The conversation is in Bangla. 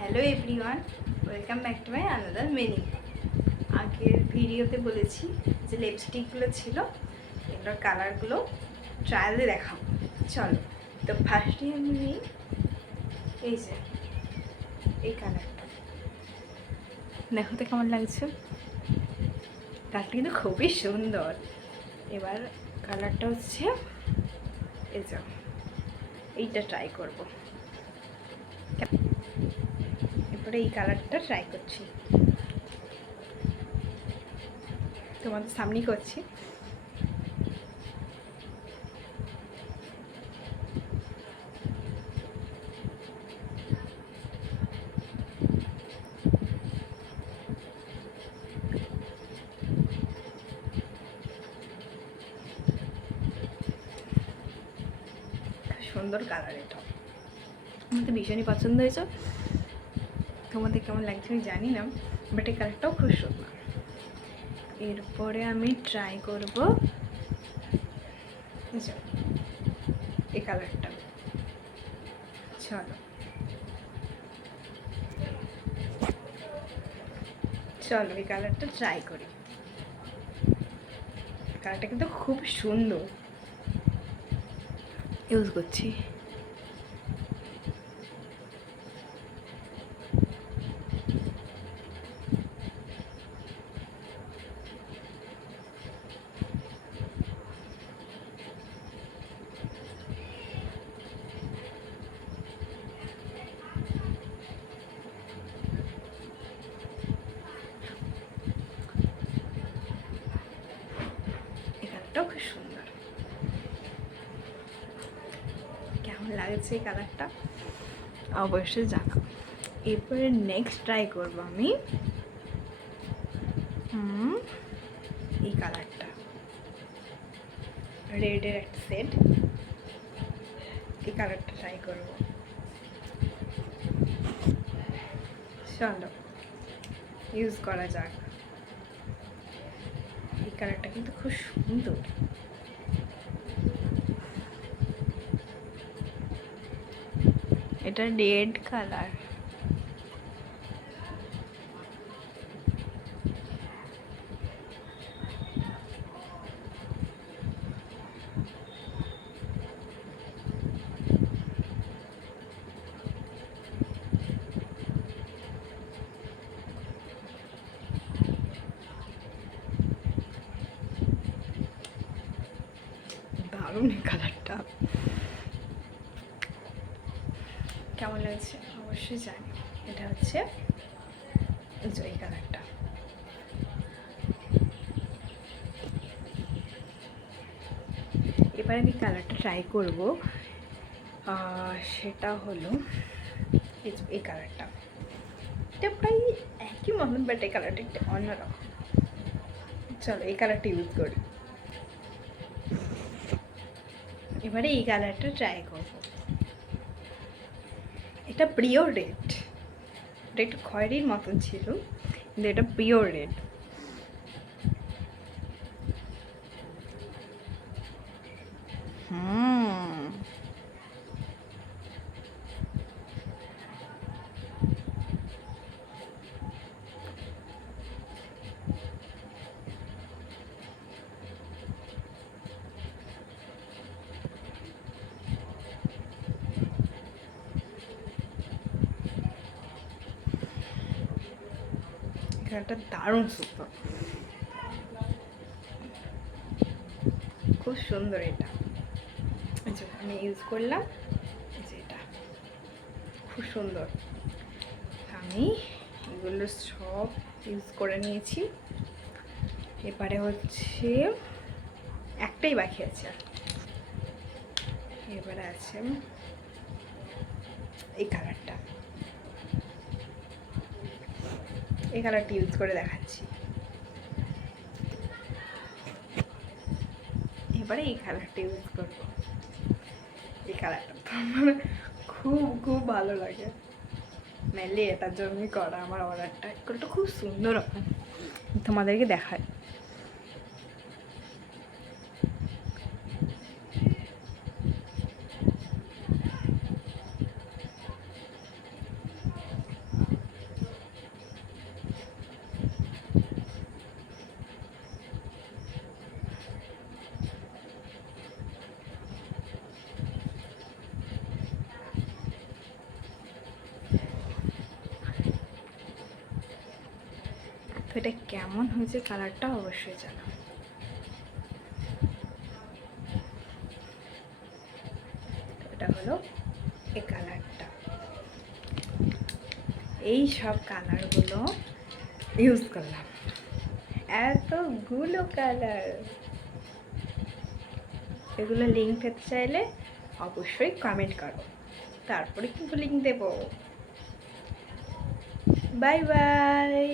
Hello everyone, welcome back to my another mini. আগের ভিডিওতে বলেছি যে লিপস্টিকগুলো ছিল এগুলোর কালারগুলো ট্রায়ালে দেখাবো। চলো, তো ফার্স্টে আমি নিই এই যে এই কালারটা। দেখো তো কেমন লাগছে, কালারটা কিন্তু খুবই সুন্দর। এবার কালারটা হচ্ছে এই যে এইটা ট্রাই করবো। এরপরে এই কালারটা ট্রাই করছি, তোমাদের সামনেই করছি। সুন্দর কালার, এটা আমার তো ভীষণই পছন্দ হয়েছে। তোমাদের কেমন লাগছে আমি জানি না, বাট এই কালারটাও খুব সুন্দর। এরপরে আমি ট্রাই করব এই কালারটা। চলো চলো এই কালারটা ট্রাই করি। কালারটা কিন্তু খুব সুন্দর, ইউজ করছি। এই কালারটাও খুব সুন্দর। কেমন লাগছে এই কালারটা অবশ্যই জানাও। এরপরে নেক্সট ট্রাই করব আমি এই কালারটা, রেডের একটা সেট। এই কালারটা ট্রাই করব। চলো ইউজ করা যাক। এই কালারটা কিন্তু খুব সুন্দর। এটা রেড কালার। দারুণ এই কালারটা, কেমন লাগছে অবশ্যই জানি। এটা হচ্ছে এই কালারটা। এবার আমি কালারটা ট্রাই করব, সেটা হলো এই কালারটা। এটা প্রায় একই মতন, বাট এই কালারটা একটু অন্যরকম। চলো এই কালারটা ইউজ করি। এবারে এই কালারটা ট্রাই করব। এটা পিওর রেড। এটা একটু খয়েরির মতন ছিল, কিন্তু এটা পিওর রেড। কালারটা দারুণ সুন্দর, খুব সুন্দর। এটা আমি ইউজ করলাম, যেটা খুব সুন্দর। আমি এগুলো সব ইউজ করে নিয়েছি। এবারে হচ্ছে একটাই বাকি আছে। এবারে আছে এই কালারটা। এই কালারটা ইউজ করে দেখাচ্ছি। এবারে এই কালারটা ইউজ করবো। এই কালারটা তো আমার খুব খুব ভালো লাগে, মেনলি এটার জন্যই করা আমার অর্ডারটা। এগুলোটা খুব সুন্দর, তোমাদেরকে দেখায়। এটা কেমন হয়েছে কালারটা অবশ্যই জানাও। এটা হলো এই কালারটা। এই সব কালারগুলো ইউজ করলাম, এতগুলো কালার। এগুলো লিঙ্ক পেতে চাইলে অবশ্যই কমেন্ট করো, তারপরে কিন্তু লিঙ্ক দেবো। Bye bye.